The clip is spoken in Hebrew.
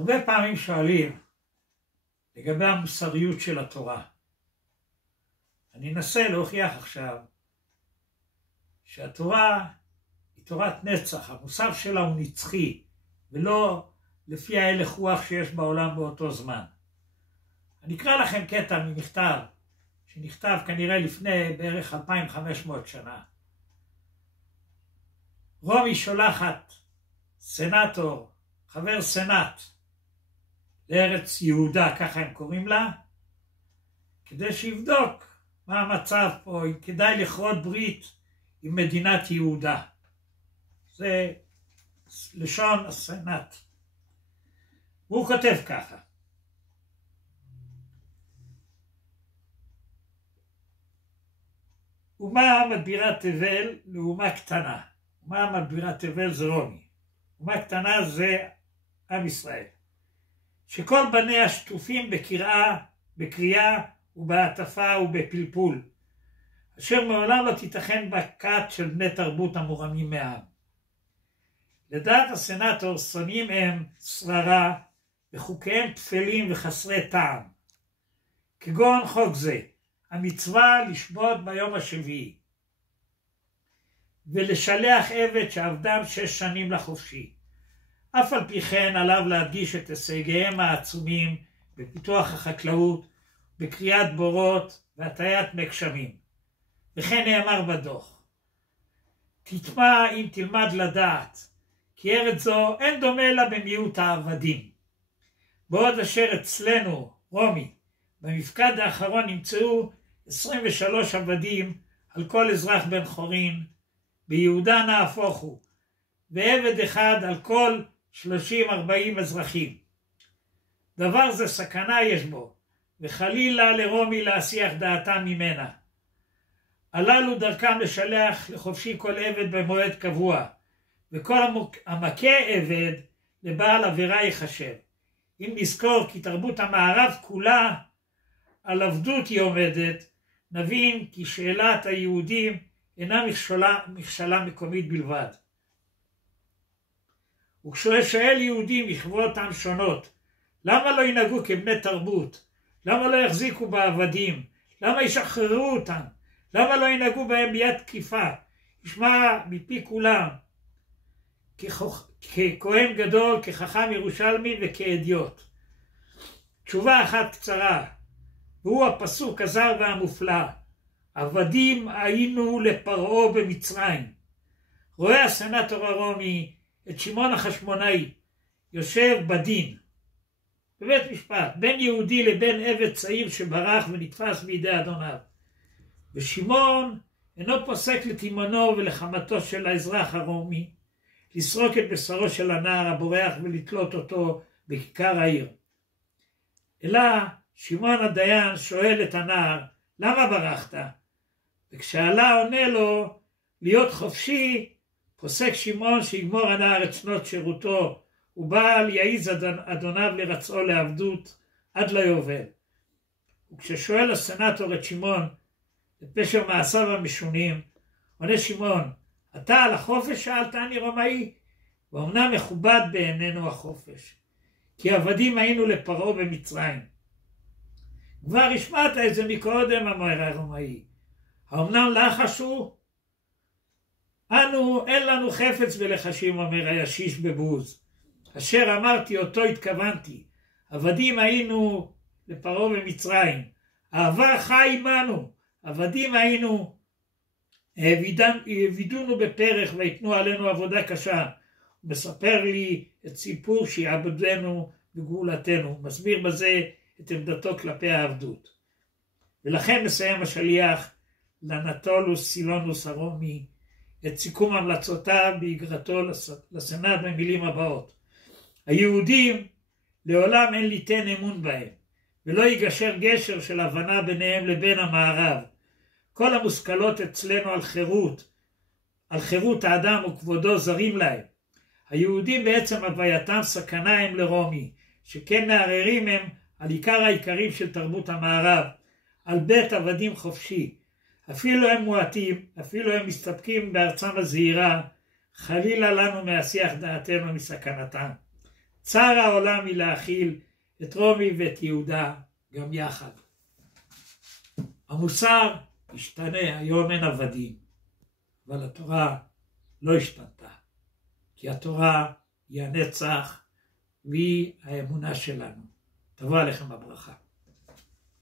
הרבה פעמים שואלים לגבי המוסריות של התורה. אני אנסה להוכיח עכשיו שהתורה היא תורת נצח, המוסר שלה הוא נצחי, ולא לפי ההלך רוח שיש בעולם באותו זמן. אני אקרא לכם קטע ממכתב, שנכתב כנראה לפני בערך 2500 שנה. רומי שולחת סנטור, חבר סנאט, לארץ יהודה, ככה הם קוראים לה, כדי שיבדוק מה המצב פה, אם כדאי לכרות ברית עם מדינת יהודה. זה לשון הסנאט. והוא כותב ככה: אומה מדבירת תבל לאומה קטנה. אומה מדבירת תבל זה רומי. אומה קטנה זה עם ישראל. שכל בניה שטופים בקריאה ובעטפה ובפלפול, אשר מעולם לא תיתכן בכת של בני תרבות המורמים מהעם. לדעת הסנטור שונאים הם שררה וחוקיהם תפלים וחסרי טעם, כגון חוק זה, המצווה לשבות ביום השביעי, ולשלח עבד שעבדם 6 שנים לחופשי. אף על פי כן עליו להדגיש את הישגיהם העצומים בפיתוח החקלאות, בקריאת בורות והטיית מי גשמים. וכן נאמר בדוח: תטמע אם תלמד לדעת, כי ארץ זו אין דומה לה במיעוט העבדים. בעוד אשר אצלנו, רומי, במפקד האחרון נמצאו 23 עבדים על כל אזרח בן חורין, ביהודה נהפוך הוא, ועבד אחד על כל 30-40 אזרחים. דבר זה סכנה יש בו, וחלילה לרומי להסיח דעתם ממנה. הללו דרכם לשלח לחופשי כל עבד במועד קבוע, וכל המכה עבד לבעל עבירה יחשב. אם נזכור כי תרבות המערב כולה על עבדות היא עומדת, נבין כי שאלת היהודים אינה מכשלה מקומית בלבד. וכששואל יהודים מחברותם שונות, למה לא ינהגו כבני תרבות? למה לא יחזיקו בעבדים? למה ישחררו אותם? למה לא ינהגו בהם ביד תקיפה? ישמע מפי כולם, ככהן גדול, כחכם ירושלמי וכאדיוט. תשובה אחת קצרה, והוא הפסוק הזר והמופלא: עבדים היינו לפרעה במצרים. רואה הסנטור הרומי את שמעון החשמונאי יושב בדין בבית משפט בין יהודי לבין עבד צעיר שברח ונתפס בידי אדוניו, ושמעון אינו פוסק לתימונו ולחמתו של האזרח הרומי לסרוק את בשרו של הנער הבורח ולתלות אותו בכיכר העיר, אלא שמעון הדיין שואל את הנער, למה ברחת? וכשעלה עונה לו להיות חופשי, פוסק שמעון שיגמור הנער את שנות שירותו, ובעל יעיז אדוניו לרצאו לעבדות עד ליובל. וכששואל הסנטור את שמעון את פשר מעשיו המשונים, עונה שמעון, אתה על החופש שאלת אני רומאי? ואומנם מכובד בעינינו החופש, כי עבדים היינו לפרעה במצרים. כבר השמעת את זה מקודם, אמר הרומאי. האומנם לחשו? אנו אין לנו חפץ בלחשים, אומר הישיש בבוז. אשר אמרתי אותו התכוונתי. עבדים היינו לפרעה במצרים. העבר חי עמנו. עבדים היינו. העבידונו בפרך ויתנו עלינו עבודה קשה. הוא מספר לי את סיפור שיעבדנו בגאולתנו. מסביר בזה את עמדתו כלפי העבדות. ולכן מסיים השליח לאנטולוס סילונוס הרומי את סיכום המלצותיו באגרתו לסנאט במילים הבאות: היהודים לעולם אין ליתן אמון בהם, ולא ייגשר גשר של הבנה ביניהם לבין המערב. כל המושכלות אצלנו על חירות האדם וכבודו זרים להם. היהודים בעצם הווייתם סכנה הם לרומי, שכן מערערים הם על עיקר העיקרים של תרבות המערב, על בית עבדים חופשי. אפילו הם מועטים, אפילו הם מסתפקים בארצם הזהירה, חלילה לנו מהשיח דעתנו מסכנתם. צר העולם מלהכיל את רומי ואת יהודה גם יחד. המוסר השתנה, היום אין עבדים, אבל התורה לא השתנתה, כי התורה היא הנצח והיא האמונה שלנו. תבוא עליכם הברכה.